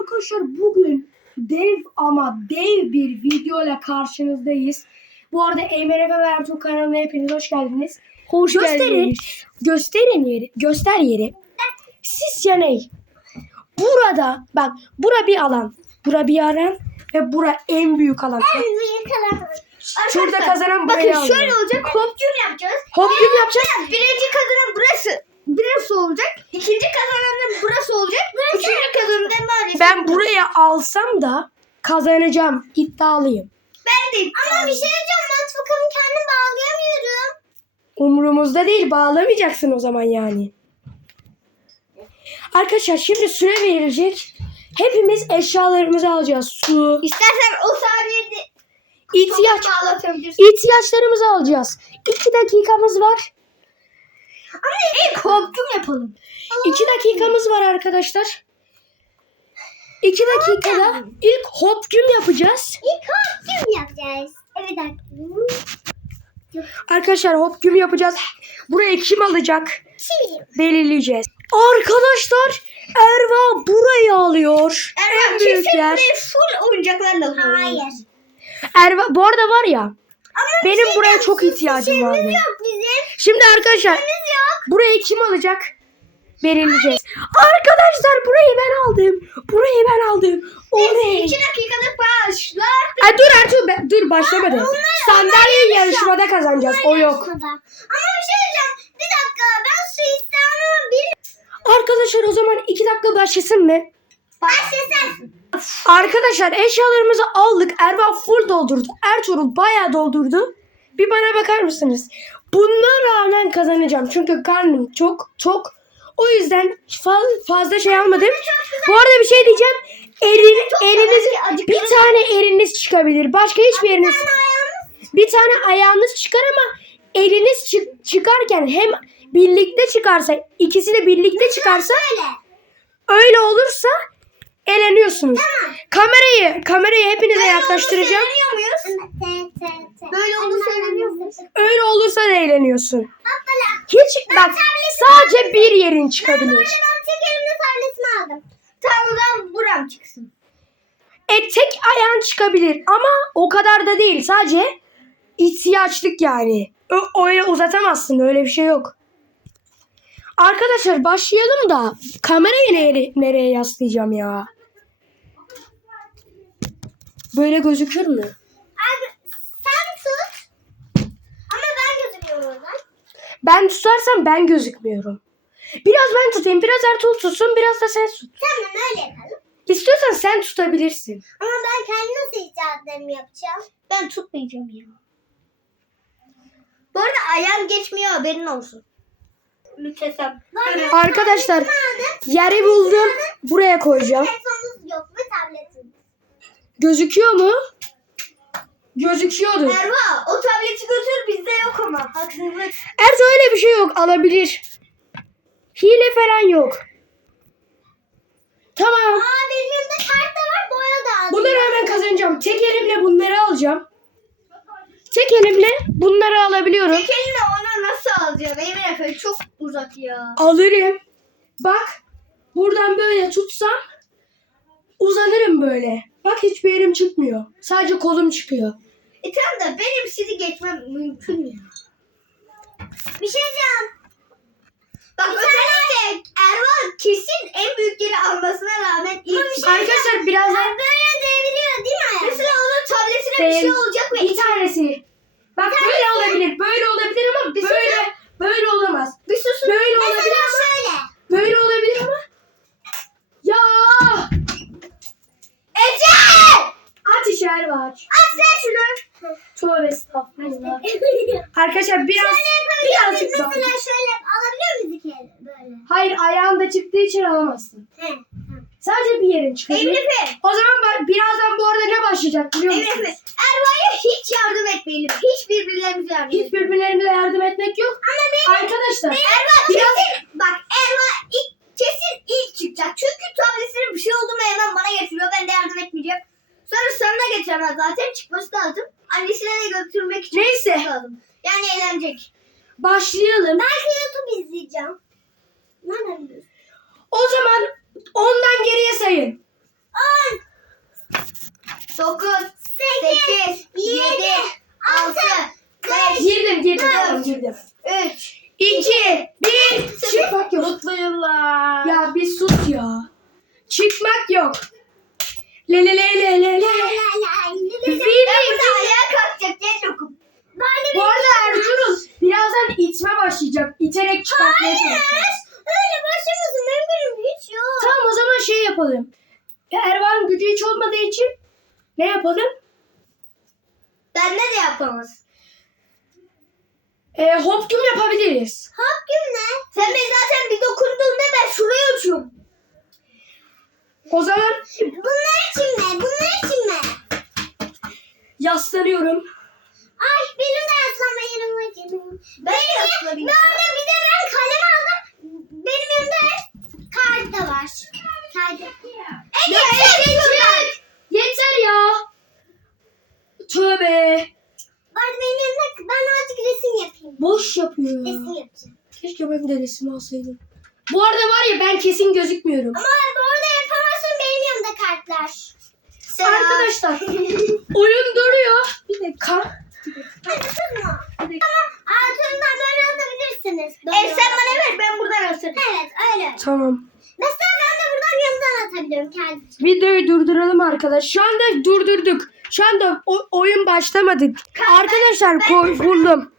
Arkadaşlar bugün dev ama dev bir video ile karşınızdayız. Bu arada Eymen Efe ve Ertuğ kanalına hepiniz hoş geldiniz. Hoş Gösterin, gösterin yeri, göster yeri. Sizce ne? Burada, bak bura bir alan, bura bir alan ve bura en büyük alan. Şurada kazanan burayı Bakın alıyor. şöyle olacak. Hopcum yapacağız. Hop yapacağız. Birinci kazanan burası. Burası olacak. İkinci kazanan da burası olacak. Üçüncü kazanan da maalesef. Ben buraya alsam da kazanacağım. iddialıyım. Ben de Ama bir şey diyeceğim. Matfukamı kendim bağlayamıyorum. Umurumuzda değil bağlamayacaksın o zaman yani. Arkadaşlar şimdi süre verilecek. Hepimiz eşyalarımızı alacağız. Su, İstersen o saniyede ihtiyaç, ihtiyaçlarımızı alacağız. İki dakikamız var. Ama ilk hopcum yapalım. İki dakikamız var arkadaşlar. İki dakikada ilk hop gün yapacağız. İlk hopcum yapacağız. Evet Arkadaşlar hop gün yapacağız. Burayı kim alacak? Şimdi. belirleyeceğiz. Arkadaşlar Erva burayı alıyor. en büyükler. full oyuncaklarla Hayır. Erva bu arada var ya benim buraya çok ihtiyacım vardı. Yok bizim. Şimdi arkadaşlar burayı kim alacak? Belirleyeceğiz. Arkadaşlar burayı ben aldım. Burayı ben aldım. Oley. İki dakikada başlar. Ay dur Ertuğ be- dur başlamadı. Sandalye yarışmada kazanacağız. O yok. Ama bir şey diyeceğim. Bir dakika ben su istiyorum. Bir Arkadaşlar o zaman iki dakika başlasın mı? başlasın. Arkadaşlar eşyalarımızı aldık. Erva full doldurdu. Ertuğrul bayağı doldurdu. Bir bana bakar mısınız? Buna rağmen kazanacağım. Çünkü karnım çok çok. O yüzden fa- fazla şey almadım. Bu arada bir şey diyeceğim. Erin, eliniz, bir tane eliniz çıkabilir. Başka hiçbir yeriniz. Bir tane ayağınız çıkar ama eliniz çık- çıkarken hem birlikte çıkarsa ikisi de birlikte çıkarsa öyle olursa eleniyorsunuz. Kamerayı kamerayı hepinize yaklaştıracağım. Söyleniyor muyuz? Böyle onu söyleniyor muyuz? Öyle olursa da eğleniyorsun. Hiç bak sadece bir yerin çıkabilir. Ben tek elimde tabletimi aldım. Tamam o buram çıksın. E tek ayağın çıkabilir ama o kadar da değil. Sadece ihtiyaçlık yani. Ö- öyle uzatamazsın. Öyle bir şey yok. Arkadaşlar başlayalım da kamerayı nereye, nereye yaslayacağım ya? Böyle gözükür mü? Abi sen tut. Ama ben gözüküyorum oradan. Ben tutarsam ben gözükmüyorum. Biraz ben tutayım, biraz Ertuğrul tutsun, biraz da sen tut. Tamam öyle yapalım. İstiyorsan sen tutabilirsin. Ama ben kendi nasıl icatlarımı yapacağım? Ben tutmayacağım ya. Bu arada ayağım geçmiyor haberin olsun. Mütesem. Arkadaşlar yeri buldum. Buraya koyacağım. Telefonunuz yok mu tabletin? Gözüküyor mu? Gözüküyordu. Erva o tableti götür bizde yok ama. Haksızlık. Ertuğ öyle bir şey yok. Alabilir. Hile falan yok. Tamam. Aa benim yanımda kart da var boya da aldım. Bunları hemen kazanacağım. Tek elimle bunları alacağım. Tek elimle bunları alabiliyorum. Tek eline onu nasıl alacağım? Emin Efe çok uzak ya. Alırım. Bak. Buradan böyle tutsam uzanırım böyle. Bak hiçbir yerim çıkmıyor. Sadece kolum çıkıyor. E tamam da benim sizi geçmem mümkün ya. Bir şey diyeceğim. Bak özellikle Erva kesin en büyük yeri almasına rağmen ilk Arkadaşlar birazdan böyle deviriyor değil mi? Mesela onun tabletine bir şey olacak ve bir tanesi. Bak böyle olabilir. Böyle olabilir ama Bir böyle susun. böyle olamaz. bir susun. Böyle Mesela olabilir ama şöyle. böyle olabilir ama ya Ece! İçer var. Aç sen şunu. Tövbe estağfurullah. Arkadaşlar biraz birazcık bak. Mesela şöyle alabiliyor muyuz iki el böyle? Hayır ayağında çıktığı için alamazsın. He. Sadece bir yerin çıkabilir. Emin Efe. O zaman birazdan bu arada ne başlayacak biliyor musunuz? Efe. Erva'ya hiç yardım etmeyelim. Hiç birbirlerimize yardım Hiç birbirlerimize yardım etmek yok. Ama benim Arkadaşlar Erva Biraz- kesin bak Erva ilk, kesin ilk çıkacak. Çünkü tabletine bir şey oldu mu hemen bana getiriyor. Ben de yardım etmeyeceğim. Sonra sana da getiremez zaten. Çıkması lazım. Annesine de götürmek için Neyse. çıkması lazım. Yani eğlenecek. başlayalım. Belki YouTube izleyeceğim. Nereden biliyorsun? O zaman ondan geriye sayın. 9, 8, 7, 6, 5, Girdim girdim Dört. tamam girdim. 3. 2, 1, çıkmak yok. Mutlu yıllar. Ya bir sus ya. Çıkmak yok. Le le le le le le. Ben burada ayağa kalkacak gel lokum. Bu arada Ertuğrul birazdan itme başlayacak. İterek çıkartmaya çalışacak. Öyle başımızın mümkün hiç yok. Tamam o zaman şey yapalım. Ya Ervan'ın gücü hiç olmadığı için ne yapalım? Bende de yapamaz. Ee, hop güm yapabiliriz. Hakkım ne? Sen beni zaten bir dokunduğunda ben şuraya uçuyorum. O zaman Bunlar için mi? Bunlar için mi? yaslanıyorum. Ay benim de yaslanma yerim var canım. Ben benim, ben orada bir de ben kalem aldım. Benim yanımda kart da var. Kart. Ege, Ege, Ege. Yeter ya. Tövbe. Orada benim yanımda ben azıcık resim yapayım. Boş yapıyor. ya. Resim yapacağım. Keşke ben de resim alsaydım. Bu arada var ya ben kesin gözükmüyorum. Ama yanımda kartlar. Arkadaşlar oyun duruyor. Bir dakika. Altından böyle alabilirsiniz. Ev sen bana ver ben buradan asarım. Evet öyle. Tamam. Mesela ben de buradan yanından atabiliyorum kendim. Videoyu durduralım arkadaş. Şu anda durdurduk. Şu anda o- oyun başlamadı. Arkadaşlar koy, buldum.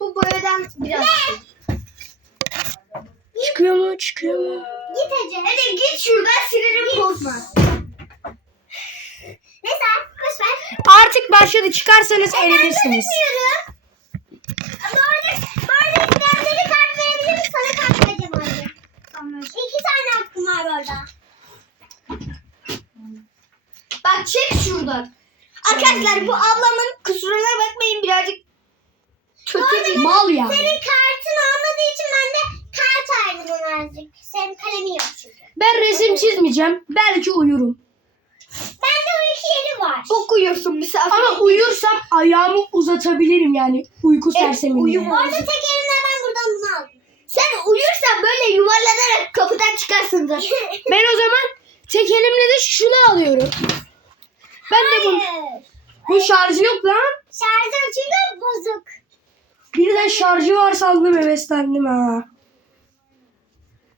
Bu boyadan biraz. Çıkıyor mu? Çıkıyor mu? Git Ece. Ece git şuradan sinirim bozma. Neyse boş ver. Artık başladı. Çıkarsanız elenirsiniz. Bilmiyorum. Ama orada, orada gidenleri kart verebilirim. Sana kart vereceğim orada. Tamam. İki tane hakkım var orada. Bak çek şuradan. Arkadaşlar bu ablamın kusuruna bakmayın birazcık kötü bir Mal ya. Senin kartın olmadığı için ben de kart ona azıcık. Senin kalemin yok çünkü. Ben resim çizmeyeceğim. Belki uyurum. Bende o iki yeri var. Uyuyorsun misafir. Ama uyursam ayağımı uzatabilirim yani uyku serseminde. uyuma. Orada tek elimle ben buradan bunu aldım. Sen uyursan böyle yuvarlanarak kapıdan çıkarsın da. Ben o zaman tek elimle de şunu alıyorum. Ben de bu, Hayır. bu şarjı yok lan. Şarjım çünkü bozuk. Bir de şarjı var sandım heveslendim ha.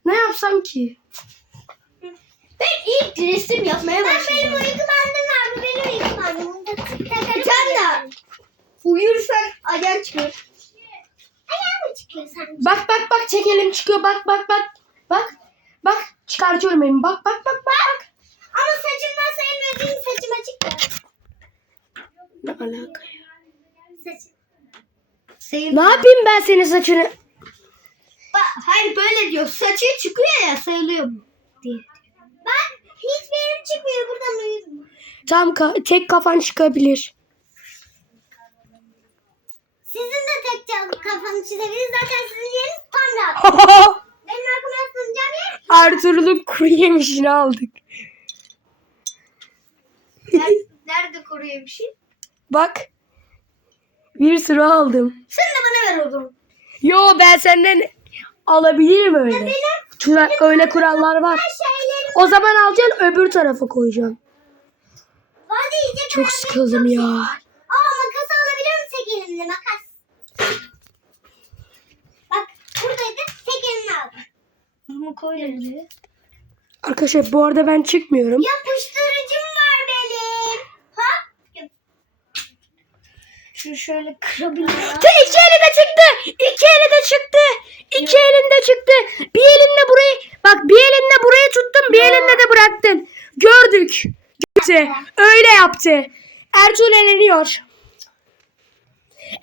Ne yapsam ki? Ben ilk resim yapmaya Ben benim başladım. Bu benim uyku bandım. Bunu da takarım. Sen de uyursan ayağın çıkıyor. Ayağım mı çıkıyor sence? Bak bak bak tek elim çıkıyor bak bak bak. Bak bak çıkartıyorum elimi bak bak bak bak. Ama saçımdan sayılmıyor. Benim saçım açık. Ne alaka ya? Saçım. Sayın... Ne yapayım ben senin saçını? Bak, hayır böyle diyor. Saçı çıkıyor ya sayılıyor mu? Diye. Bak hiç benim çıkmıyor. Buradan. Tam ka- tek kafan çıkabilir. Sizin de tek kafanı çizebiliriz. Zaten sizin yeriniz rahat. Benim arkama yaslanacağım yer. Ertuğrul'un kuru yemişini aldık. Nerede, nerede bir şey? Bak. Bir sürü aldım. Sen de bana ver o zaman. Yo ben senden alabilirim öyle. Tura- öyle kurallar var. O zaman alacaksın öbür tarafa koyacaksın. Çok sıkıldım ya. Aa makas alabilir miyim tek elimle makas? Bak buradaydı tek elimle aldım. Bunu koy. Arkadaşlar bu arada ben çıkmıyorum. Yapıştırıcım var benim. Hop. Şunu şöyle kırabilirim. İki elinde çıktı. İki elinde çıktı. İki elinde çıktı. Bir elinde burayı bak bir elinde burayı tuttun bir elinde de bıraktın. Gördük. Gitti. Öyle yaptı. Ertuğrul eleniyor.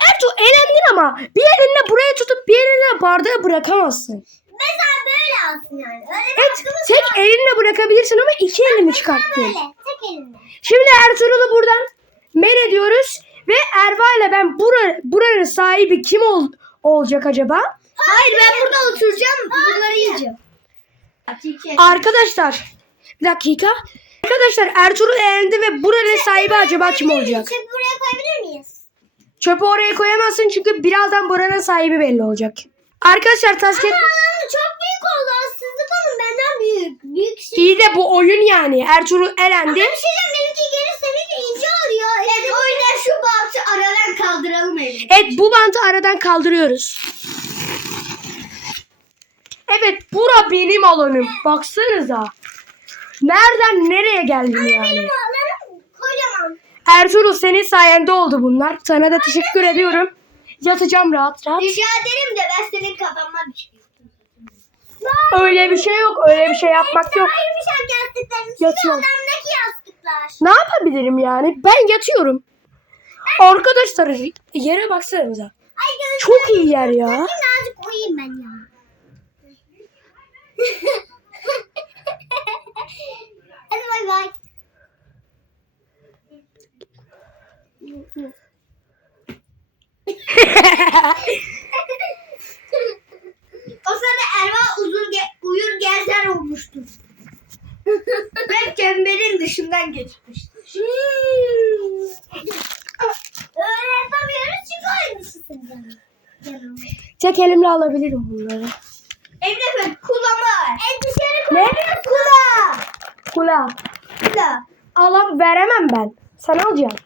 Ertuğrul elendin ama bir elinde burayı tutup bir elinde bardağı bırakamazsın. Mesela böyle alsın yani. Öyle Evet, tek var. elinle bırakabilirsin ama iki Mesela çıkarttın. Böyle tek elimle. Şimdi Ertuğrul'u buradan men ediyoruz ve Erva ile ben bura, buranın sahibi kim ol, olacak acaba? Hayır ben burada oturacağım. Bunları yiyeceğim. Arkadaşlar bir dakika. Arkadaşlar Ertuğrul elendi ve buranın sahibi acaba kim olacak? Çöpü buraya koyabilir miyiz? Çöpü oraya koyamazsın çünkü birazdan buranın sahibi belli olacak. Arkadaşlar taş kağıt- Aa, çok büyük oldu. Haksızlık olun benden büyük. Büyük şey. iyi de bu oyun yani. Ertuğrul elendi. Bir şey diyeceğim benimki kaldıralım evini. Evet bu bantı aradan kaldırıyoruz. Evet bura benim alanım. Baksanıza. Nereden nereye geldim yani? Oğlanım kocaman. Ertuğrul senin sayende oldu bunlar. Sana da teşekkür ediyorum. Yatacağım rahat rahat. Rica ederim de ben senin kafandan çıkıyorum. Öyle bir şey yok. Öyle bir şey yapmak yok. Yastıklarım. Sizin Yatıyorum. odamdaki yastıklar. Ne yapabilirim yani? Ben yatıyorum. Arkadaşlar yere baksanıza. Ay. Çok iyi yer ya. Azıcık uyuyayım ben ya. Hadi bay bay. O sırada Erva uzun ge- uyur gezer olmuştu. Ve çemberin dışından geçmişti. Öyle yapamıyoruz çünkü aynısısın canım. Canım. Tek elimle alabilirim bunları. Emre Efendi kulama. E dışarı Ne? Kula. Kula. Kula. Alam veremem ben. Sen alacaksın.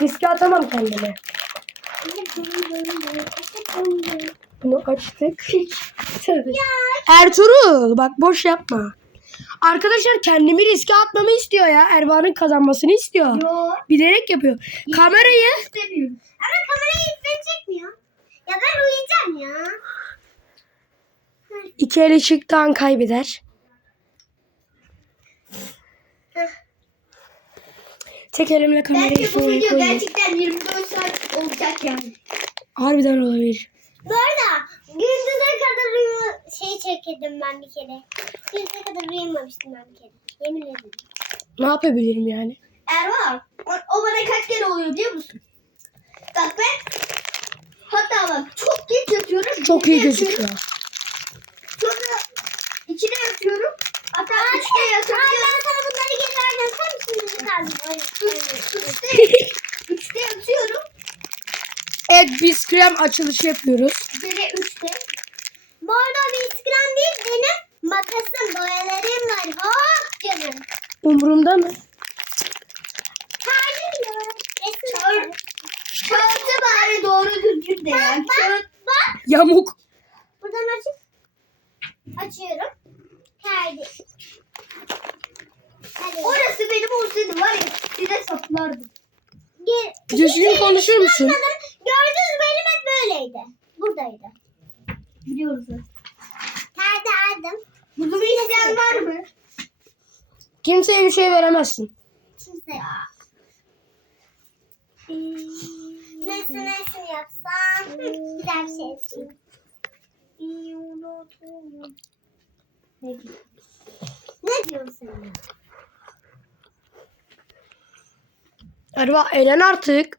Riske atamam kendimi. Bunu açtık. Hiç. Tabii. Ertuğrul bak boş yapma. Arkadaşlar kendimi riske atmamı istiyor ya. Ervan'ın kazanmasını istiyor. Yo. Bilerek yapıyor. Kamerayı istemiyorum. Ama kamerayı itmen çekmiyor. Ya ben uyuyacağım ya. iki el ışıktan kaybeder. Tek elimle kamerayı Bence bu şöyle video gerçekten 24 saat olacak yani. Harbiden olabilir. Bu arada gündüze kadar uyuma şey çekildim ben bir kere. Gündüze kadar uyumamıştım ben bir kere. Yemin ederim. Ne yapabilirim yani? Erva o, o bana kaç kere oluyor biliyor musun? Bak ben hatta bak çok geç yatıyorum. Çok iyi gözüküyor. Sonra içine yatıyorum. Hatta üçte yatıyorum. ben sana bunları getirerken sen şimdi kaldım. Üçte, üçte yatıyorum. Evet biz krem açılışı yapıyoruz. Gene üçte. Bu arada bir Instagram değil benim makasım boyalarım var. Hop canım. Umurumda mı? Terliyorum. Çağır. Resim Kağıtı bari doğru düzgün de yani. Bak Kağıt bak. Yamuk. Buradan açıp açıyorum. Terli. Hadi. orası benim olsaydı var ya size saplardım. Gel. Düzgün konuşur musun? Gördünüz benim hep böyleydi. Buradaydı. Biliyoruz. Terdi aldım. Bunu isteyen var mı? Kimseye bir şey veremezsin. Kimse yok. Nasıl nasıl yapsam? Güzel bir şey. Ne diyeyim? Ne diyorsun ya? Erva eğlen artık.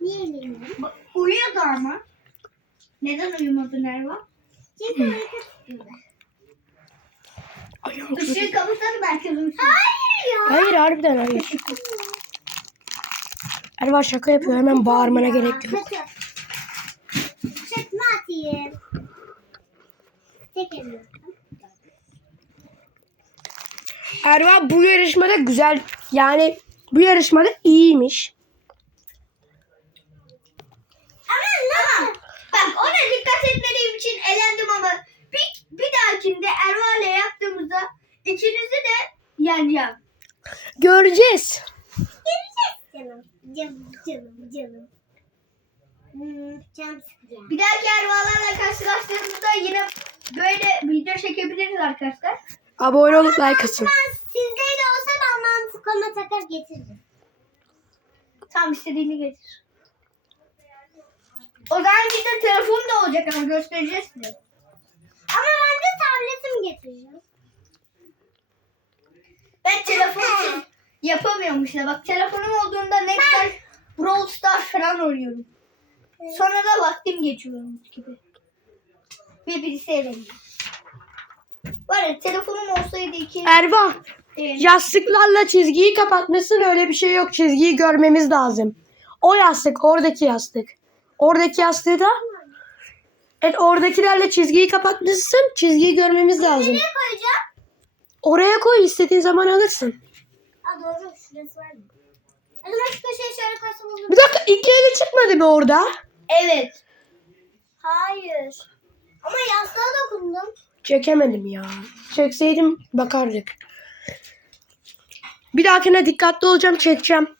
Niye bilmiyorum? Ba- Uyuyordu ama. Neden uyumadın Erva? Çünkü hareket. Ayağım Işığı kapatalım herkes uyusun. Hayır ya. Hayır harbiden hayır. Erva şaka yapıyor hemen bağırmana gerek yok. Çekme atayım. Erva bu yarışmada güzel yani bu yarışmada iyiymiş. Ama nasıl? Bak ona dikkat etmediğim için elendim ama bir, bir dahakinde Erva ile yaptığımızda ikinizi de yeneceğim. Göreceğiz. Geleceğiz canım. Canım canım canım. Hmm, canım sıkacağım. Bir dahaki Erva'larla karşılaştığımızda yine böyle video çekebiliriz arkadaşlar. Abone olup like atın. Ben sizde de olsa ben mantıklarına takar getiririm. Tam istediğini getir. O zaman bir de telefon da olacak ama göstereceğiz size. Ama ben de tabletimi getireceğim. Ben telefonsuz yapamıyorum işte. Bak telefonum olduğunda ne güzel Brawl Stars falan oynuyorum. Sonra da vaktim geçiyor gibi. Ve birisi evleniyor. Var ya telefonum olsaydı iki... Erva Evet. yastıklarla çizgiyi kapatmışsın öyle bir şey yok. Çizgiyi görmemiz lazım. O yastık oradaki yastık. Oradaki yastığı da Evet oradakilerle çizgiyi kapatmışsın. Çizgiyi görmemiz lazım. Nereye koyacağım? Oraya koy istediğin zaman alırsın. Aa doğru şurası var mı? O zaman şu köşeye şöyle koysam olur mu? Bir dakika iki eli çıkmadı mı orada? Evet. Hayır. Ama yastığa dokundum. Çekemedim ya. Çekseydim bakardık. Bir dahakine dikkatli olacağım çekeceğim.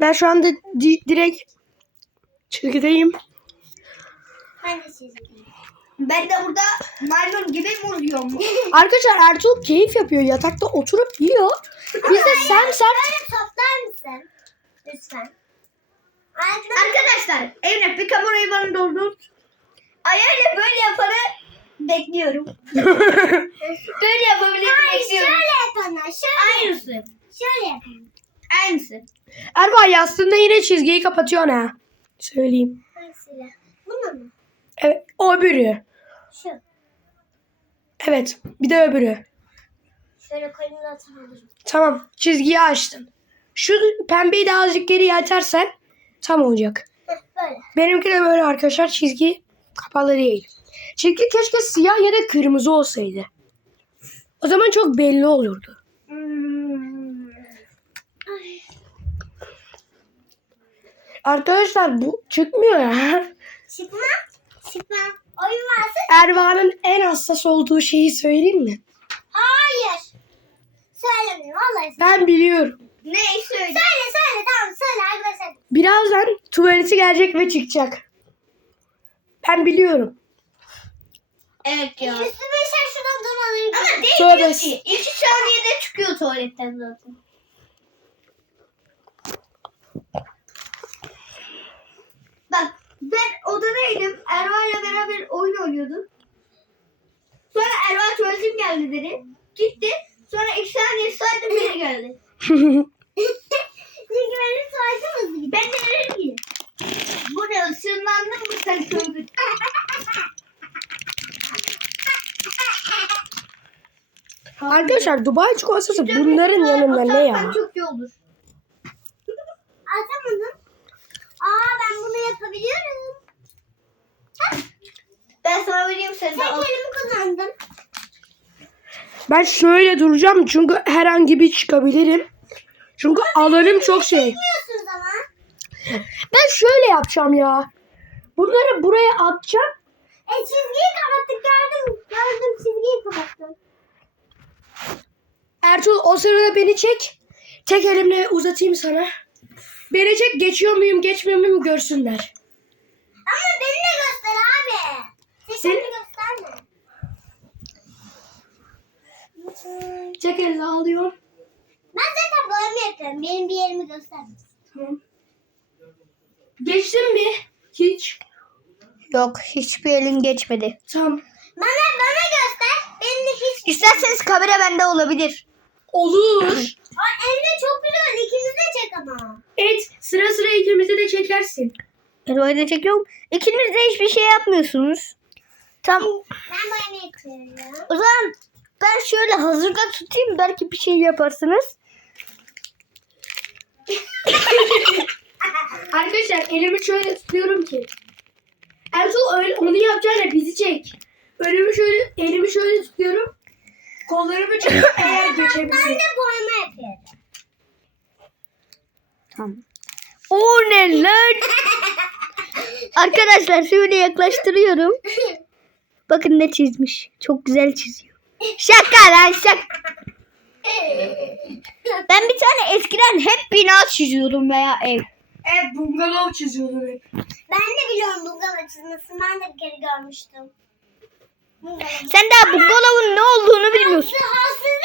Ben şu anda di- direkt çizgideyim. Ben de. Ben de burada maymun gibi vuruyorum. Arkadaşlar Ertuğrul keyif yapıyor. Yatakta oturup yiyor. Biz de sen sen Böyle toplar mısın? Lütfen. Arkadaşlar. Emre bir kamerayı bana doldur. Ayağıyla böyle yapanı bekliyorum. böyle yapabilir Hayır bekliyorum. şöyle yapana. Şöyle. Aynısı. Şöyle yapana. Aynısı. Erbay aslında yine çizgiyi kapatıyor ha. Söyleyeyim. Hangisiyle? Bunu mu? Evet o öbürü. Şu. Evet bir de öbürü. Şöyle da atabilirim. Tamam çizgiyi açtın. Şu pembeyi de azıcık geriye atarsan tam olacak. Heh, böyle. Benimki de böyle arkadaşlar çizgi kapalı değil. Çizgi keşke siyah ya da kırmızı olsaydı. O zaman çok belli olurdu. Hmm. Arkadaşlar bu çıkmıyor ya. Çıkma. Çıkma. Oyun varsa. Erva'nın en hassas olduğu şeyi söyleyeyim mi? Hayır. Söylemiyorum. Vallahi. Ben biliyorum. Ne söyle? Söyle söyle tamam söyle arkadaşlar. Birazdan tuvaleti gelecek ve çıkacak. Ben biliyorum. Evet ya. Üstüme sen şuradan durmaları Ama Tövbe. değil ki. İki saniyede çıkıyor tuvaletten zaten. Bak ben odadaydım. Erva ile beraber oyun oynuyorduk. Sonra Erva tuvaletim geldi dedi. Gitti. Sonra iki saniye saydım biri geldi. Çünkü benim tuvaletim hızlı. Ben de dedim ki. Bu ne ısınlandın mı sen çocuk? Arkadaşlar Dubai çikolatası bunların yanında ne ya? Çok iyi olur. Atamadım. Ben bunu yapabiliyorum. Ben sana vereyim sen de Tek al. elimi kullandım. Ben şöyle duracağım çünkü her an gibi çıkabilirim. Çünkü alanım çok şey. Biliyorsunuz ama. Ben şöyle yapacağım ya. Bunları buraya atacağım. E çizgiyi kapattık gördüm. Gördüm çizgiyi kapattım. Ertuğrul o sırada beni çek. Tek elimle uzatayım sana. Çek geçiyor muyum geçmiyor muyum görsünler. Ama beni de göster abi. Seni- elini gösterme. Tek elle alıyorum. Ben zaten boyama yapıyorum. Benim bir yerimi gösterme. Tamam. Geçtin mi? Hiç. Yok hiçbir elin geçmedi. Tamam. Bana bana göster. Benim de hiç... İsterseniz kamera bende olabilir. Olur. Aa, Emre çok güzel. İkimiz çek ama. Evet sıra sıra ikimizi de çekersin. Erva'yı da çekiyorum. İkiniz de hiçbir şey yapmıyorsunuz. Tam Ben boyama yapıyorum. o zaman ben şöyle hazırda tutayım belki bir şey yaparsınız. Arkadaşlar elimi şöyle tutuyorum ki. Ertuğrul öyle onu yapacağına bizi çek. Önümü şöyle elimi şöyle tutuyorum. Kollarımı çek eğer Ben geçebilirsin. de boyama. Tamam. O ne lan? Arkadaşlar şöyle yaklaştırıyorum. Bakın ne çizmiş. Çok güzel çiziyor. Şaka lan şaka. Ben bir tane eskiden hep bina çiziyordum veya ev. Evet bungalov çiziyordum hep. Ben de biliyorum bungalov çizmesini. Ben de bir kere görmüştüm. Bungalov. Sen daha bungalovun ne olduğunu bilmiyorsun. Hazır